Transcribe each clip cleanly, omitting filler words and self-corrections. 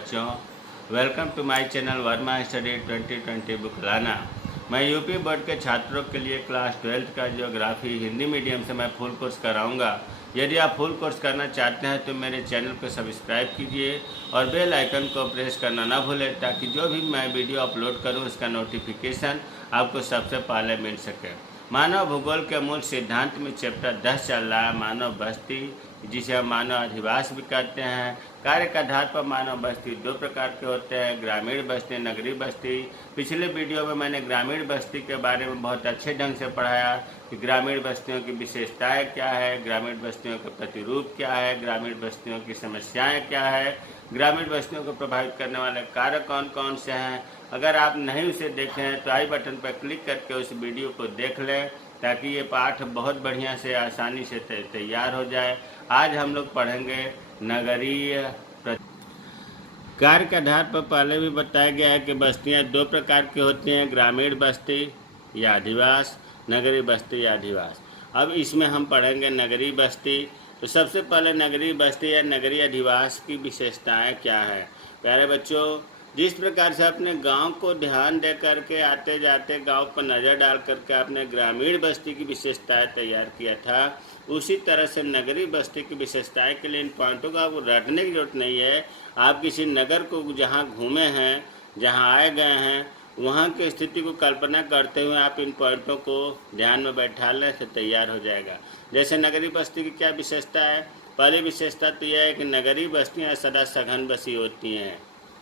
बच्चों, welcome to my channel Verma study 2020 book लाना। मैं यूपी बोर्ड के छात्रों के लिए क्लास 12th का ज्योग्राफी हिंदी मीडियम से मैं फुल कोर्स कराऊंगा। यदि आप फुल कोर्स करना चाहते हैं तो मेरे चैनल को सब्सक्राइब कीजिए और बेल आइकन को प्रेस करना ना भूलें, ताकि जो भी मैं वीडियो अपलोड करूं उसका नोटिफिकेशन आपको सबसे पहले मिल सके। मानव भूगोल के मूल सिद्धांत में चैप्टर 10 चल रहा है, मानव बस्ती, जिसे हम मानव अधिवास भी कहते हैं। कार्य के आधार पर मानव बस्ती दो प्रकार के होते हैं, ग्रामीण बस्ती, नगरीय बस्ती। पिछले वीडियो में मैंने ग्रामीण बस्ती के बारे में बहुत अच्छे ढंग से पढ़ाया कि ग्रामीण बस्तियों की विशेषताएं क्या है, ग्रामीण बस्तियों के प्रतिरूप क्या है, ग्रामीण बस्तियों की समस्याएं क्या है, ग्रामीण बस्तियों को प्रभावित करने वाले कारक कौन कौन से हैं। अगर आप नहीं उसे देखे हैं तो आई बटन पर क्लिक करके उस वीडियो को देख लें, ताकि ये पाठ बहुत बढ़िया से आसानी से तैयार हो जाए। आज हम लोग पढ़ेंगे नगरीय। कार्य के आधार पर पहले भी बताया गया है कि बस्तियां दो प्रकार की होती हैं, ग्रामीण बस्ती या अधिवास, नगरीय बस्ती या अधिवास। अब इसमें हम पढ़ेंगे नगरीय बस्ती। तो सबसे पहले नगरीय बस्ती या नगरीय अधिवास की विशेषताएं क्या है। प्यारे बच्चों, जिस प्रकार से अपने गांव को ध्यान दे करके आते जाते गांव पर नज़र डाल करके आपने ग्रामीण बस्ती की विशेषताएं तैयार किया था, उसी तरह से नगरीय बस्ती की विशेषताएं के लिए इन पॉइंटों का आपको रटने की जरूरत नहीं है। आप किसी नगर को जहां घूमे हैं, जहां आए गए हैं, वहां की स्थिति को कल्पना करते हुए आप इन पॉइंटों को ध्यान में बैठा लें तो तैयार हो जाएगा। जैसे नगरीय बस्ती की क्या विशेषता है। पहली विशेषता तो यह है कि नगरीय बस्तियाँ सदा सघन बसी होती हैं।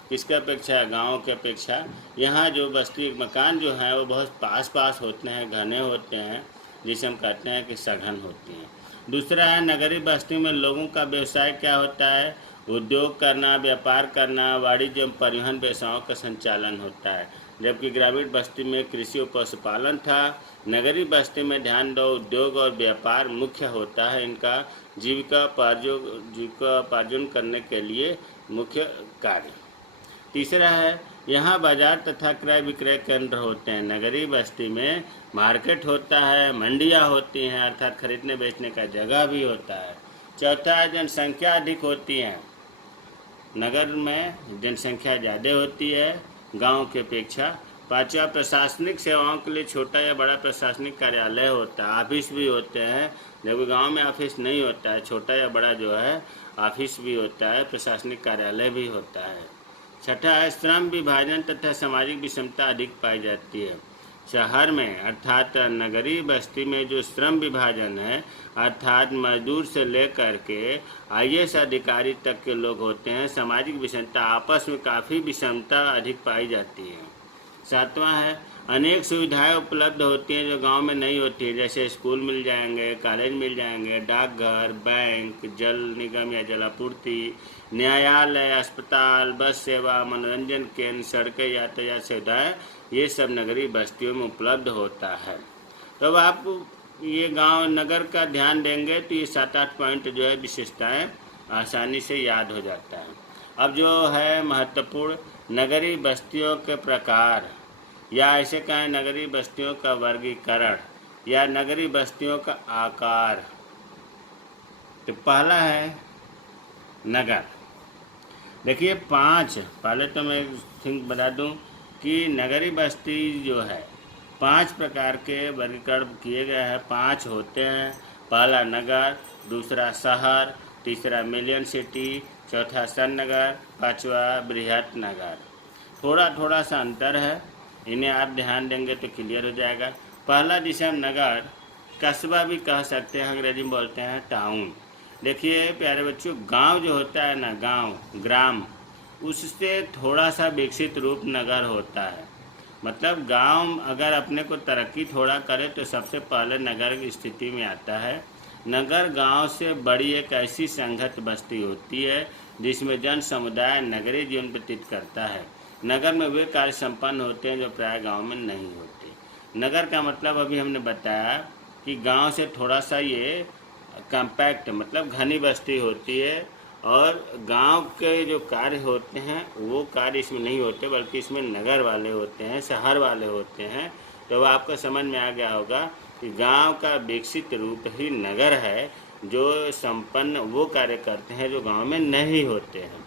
किसके अपेक्षा? गाँव की अपेक्षा। यहाँ जो बस्ती मकान जो हैं वो बहुत पास पास होते हैं, घने होते हैं, जिसे हम कहते हैं कि सघन होती हैं। दूसरा है नगरीय बस्ती में लोगों का व्यवसाय क्या होता है, उद्योग करना, व्यापार करना, वाणिज्य एवं परिवहन व्यवसायों का संचालन होता है। जबकि ग्रामीण बस्ती में कृषि और पशुपालन था। नगरीय बस्ती में ध्यान दो, उद्योग और व्यापार मुख्य होता है, इनका जीविका उपार्जन करने के लिए मुख्य कार्य। तीसरा है यहाँ बाजार तथा क्रय विक्रय केंद्र होते हैं। नगरीय बस्ती में मार्केट होता है, मंडियाँ होती हैं, अर्थात खरीदने बेचने का जगह भी होता है। चौथा है जनसंख्या अधिक होती है। नगर में जनसंख्या ज़्यादा होती है गांव की अपेक्षा। पांचवा प्रशासनिक सेवाओं के लिए छोटा या बड़ा प्रशासनिक कार्यालय होता है, ऑफिस भी होते हैं। जबकि गांव में ऑफिस नहीं होता है, छोटा या बड़ा जो है ऑफिस भी होता है, प्रशासनिक कार्यालय भी होता है। छठा है श्रम विभाजन तथा सामाजिक विषमता अधिक पाई जाती है। शहर में अर्थात नगरीय बस्ती में जो श्रम विभाजन है, अर्थात मजदूर से लेकर के IAS अधिकारी तक के लोग होते हैं, सामाजिक विषमता, आपस में काफ़ी विषमता अधिक पाई जाती है। सातवां है अनेक सुविधाएं उपलब्ध होती हैं जो गांव में नहीं होती है। जैसे स्कूल मिल जाएंगे, कॉलेज मिल जाएंगे, डाकघर, बैंक, जल निगम या जलापूर्ति, न्यायालय, अस्पताल, बस सेवा, मनोरंजन केंद्र, सड़कें, यातायात सुविधाएं, ये सब नगरीय बस्तियों में उपलब्ध होता है। तो अब आप ये गांव नगर का ध्यान देंगे तो ये 7-8 पॉइंट जो है विशेषताएं आसानी से याद हो जाता है। अब जो है महत्वपूर्ण नगरीय बस्तियों के प्रकार, या ऐसे कहें नगरीय बस्तियों का वर्गीकरण या नगरीय बस्तियों का आकार। तो पहला है नगर। देखिए 5, पहले तो मैं थिंक बता दूं कि नगरीय बस्ती जो है 5 प्रकार के वर्गीकरण किए गए हैं, 5 होते हैं। पहला नगर, दूसरा शहर, तीसरा मिलियन सिटी, चौथा सन नगर, पांचवा बृहत नगर। थोड़ा थोड़ा सा अंतर है, इन्हें आप ध्यान देंगे तो क्लियर हो जाएगा। पहला जिसे हम नगर, कस्बा भी कह सकते हैं, अंग्रेजी में बोलते हैं टाउन। देखिए प्यारे बच्चों, गांव जो होता है ना, गांव, ग्राम, उससे थोड़ा सा विकसित रूप नगर होता है। मतलब गांव अगर अपने को तरक्की थोड़ा करे तो सबसे पहले नगर की स्थिति में आता है। नगर गांव से बड़ी एक ऐसी संघत बस्ती होती है जिसमें जन समुदाय नगरीय जीवन व्यतीत करता है। नगर में वे कार्य संपन्न होते हैं जो प्राय गांव में नहीं होते। नगर का मतलब अभी हमने बताया कि गांव से थोड़ा सा ये कम्पैक्ट, मतलब घनी बस्ती होती है, और गांव के जो कार्य होते हैं वो कार्य इसमें नहीं होते, बल्कि इसमें नगर वाले होते हैं, शहर वाले होते हैं। तो आपको समझ में आ गया होगा कि गांव का विकसित रूप ही नगर है, जो संपन्न वो कार्य करते हैं जो गांव में नहीं होते हैं।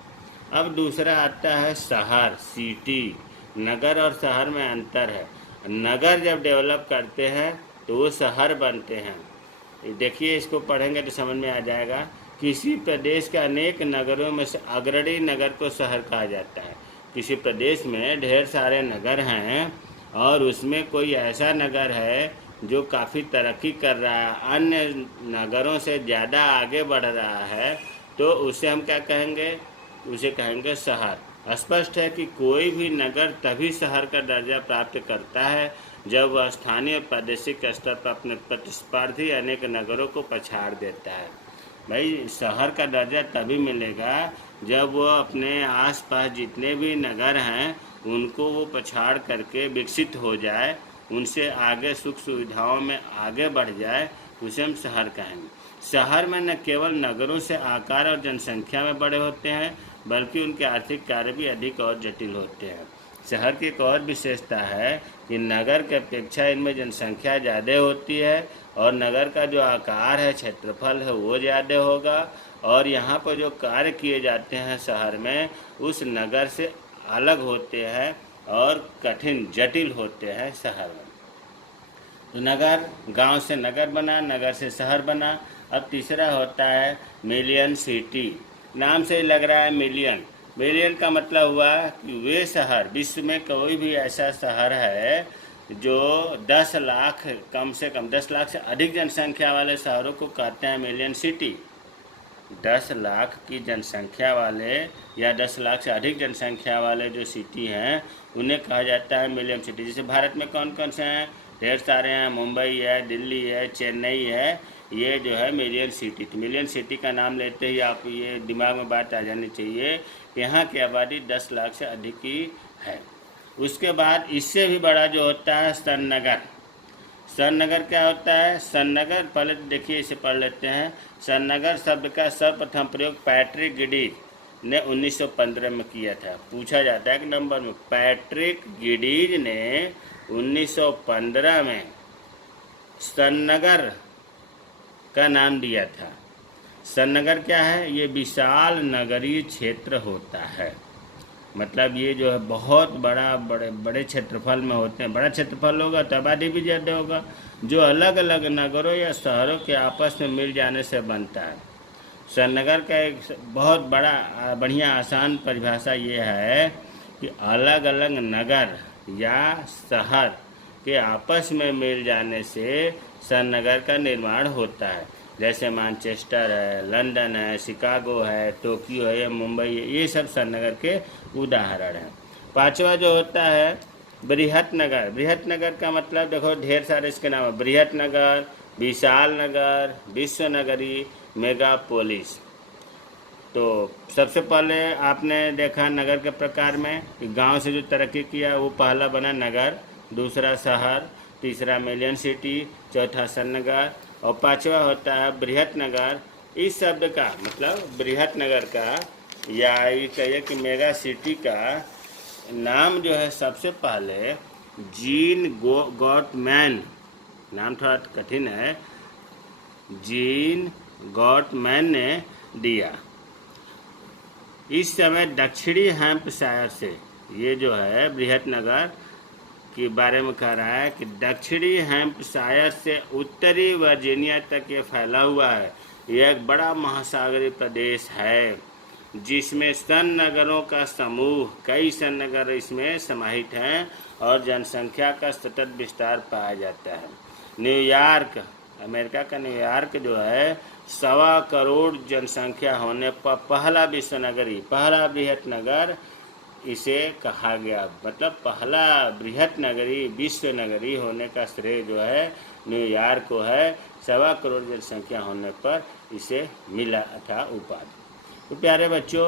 अब दूसरा आता है शहर, सिटी। नगर और शहर में अंतर है। नगर जब डेवलप करते हैं तो वो शहर बनते हैं। देखिए, इसको पढ़ेंगे तो समझ में आ जाएगा। किसी प्रदेश के अनेक नगरों में से अग्रणी नगर को शहर कहा जाता है। किसी प्रदेश में ढेर सारे नगर हैं और उसमें कोई ऐसा नगर है जो काफ़ी तरक्की कर रहा है, अन्य नगरों से ज़्यादा आगे बढ़ रहा है, तो उसे हम क्या कहेंगे? उसे कहेंगे शहर। स्पष्ट है कि कोई भी नगर तभी शहर का दर्जा प्राप्त करता है जब वह स्थानीय और प्रादेशिक स्तर पर अपने प्रतिस्पर्धी अनेक नगरों को पछाड़ देता है। भाई, शहर का दर्जा तभी मिलेगा जब वो अपने आसपास जितने भी नगर हैं उनको वो पछाड़ करके विकसित हो जाए, उनसे आगे सुख सुविधाओं में आगे बढ़ जाए, उसे हम शहर कहेंगे। शहर में न केवल नगरों से आकार और जनसंख्या में बड़े होते हैं, बल्कि उनके आर्थिक कार्य भी अधिक और जटिल होते हैं। शहर की एक और विशेषता है कि नगर की अपेक्षा इनमें जनसंख्या ज़्यादा होती है और नगर का जो आकार है, क्षेत्रफल है, वो ज़्यादा होगा और यहाँ पर जो कार्य किए जाते हैं शहर में उस नगर से अलग होते हैं और कठिन जटिल होते हैं शहर में। तो नगर, गांव से नगर बना, नगर से शहर बना। अब तीसरा होता है मिलियन सिटी। नाम से ही लग रहा है मिलियन। मिलियन का मतलब हुआ कि वे शहर, विश्व में कोई भी ऐसा शहर है जो 10 लाख, कम से कम 10 लाख से अधिक जनसंख्या वाले शहरों को कहते हैं मिलियन सिटी। 10 लाख की जनसंख्या वाले या 10 लाख से अधिक जनसंख्या वाले जो सिटी हैं उन्हें कहा जाता है मिलियन सिटी। जैसे भारत में कौन कौन से हैं? ढेर सारे हैं। मुंबई है, दिल्ली है, चेन्नई है, ये जो है मिलियन सिटी। तो मिलियन सिटी का नाम लेते ही आप ये दिमाग में बात आ जानी चाहिए कि यहाँ की आबादी 10 लाख से अधिक की है। उसके बाद इससे भी बड़ा जो होता है सन नगर। सन नगर क्या होता है? सन नगर, पहले तो देखिए इसे पढ़ लेते हैं। सन नगर शब्द का सर्वप्रथम प्रयोग पैट्रिक गिडीज ने 1915 में किया था। पूछा जाता है कि नंबर में, पैट्रिक गिडीज ने 1915 में सन नगर का नाम दिया था। सन नगर क्या है? ये विशाल नगरीय क्षेत्र होता है। मतलब ये जो है बहुत बड़े क्षेत्रफल में होते हैं। बड़ा क्षेत्रफल होगा तो आबादी भी ज़्यादा होगा, जो अलग अलग नगरों या शहरों के आपस में मिल जाने से बनता है। सन नगर का एक बहुत बढ़िया आसान परिभाषा ये है कि अलग अलग नगर या शहर के आपस में मिल जाने से सन नगर का निर्माण होता है। जैसे मैनचेस्टर है, लंदन है, शिकागो है, टोक्यो है, मुंबई है, ये सब सन नगर के उदाहरण हैं। पांचवा जो होता है बृहत नगर। बृहत नगर का मतलब देखो, ढेर सारे इसके नाम है। बृहत नगर, विशाल नगर, विश्व नगरी, मेगापोलिस। तो सबसे पहले आपने देखा नगर के प्रकार में कि गांव से जो तरक्की किया वो पहला बना नगर, दूसरा शहर, तीसरा मिलियन सिटी, चौथा सन नगर और पांचवा होता है बृहत नगर। इस शब्द का मतलब बृहत नगर का या ये कहिए कि मेगा सिटी का नाम जो है सबसे पहले जीन गॉटमैन, नाम थोड़ा कठिन है, जीन गॉटमैन ने दिया। इस समय दक्षिणी हैम्पशायर से, ये जो है बृहत नगर के बारे में कह रहा है कि दक्षिणी हैम्पशायर से उत्तरी वर्जीनिया तक ये फैला हुआ है। यह एक बड़ा महासागरीय प्रदेश है जिसमें सन नगरों का समूह, कई सन नगर इसमें समाहित हैं और जनसंख्या का सतत विस्तार पाया जाता है। न्यूयॉर्क, अमेरिका का न्यूयॉर्क जो है 1.25 करोड़ जनसंख्या होने पर पहला विश्व नगरी, पहला बृहत नगर इसे कहा गया। मतलब पहला बृहत नगरी, विश्व नगरी होने का श्रेय जो है न्यूयॉर्क को है। 1.25 करोड़ जनसंख्या होने पर इसे मिला था उपाधि। तो प्यारे बच्चों,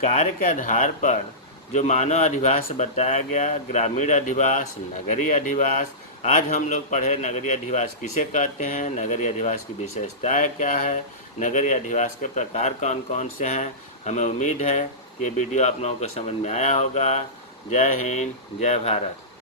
कार्य के आधार पर जो मानव अधिवास बताया गया, ग्रामीण अधिवास, नगरीय अधिवास, आज हम लोग पढ़े नगरीय अधिवास किसे कहते हैं, नगरीय अधिवास की विशेषताएं क्या है, नगरीय अधिवास के प्रकार कौन कौन से हैं। हमें उम्मीद है कि वीडियो आप लोगों को समझ में आया होगा। जय हिंद, जय भारत।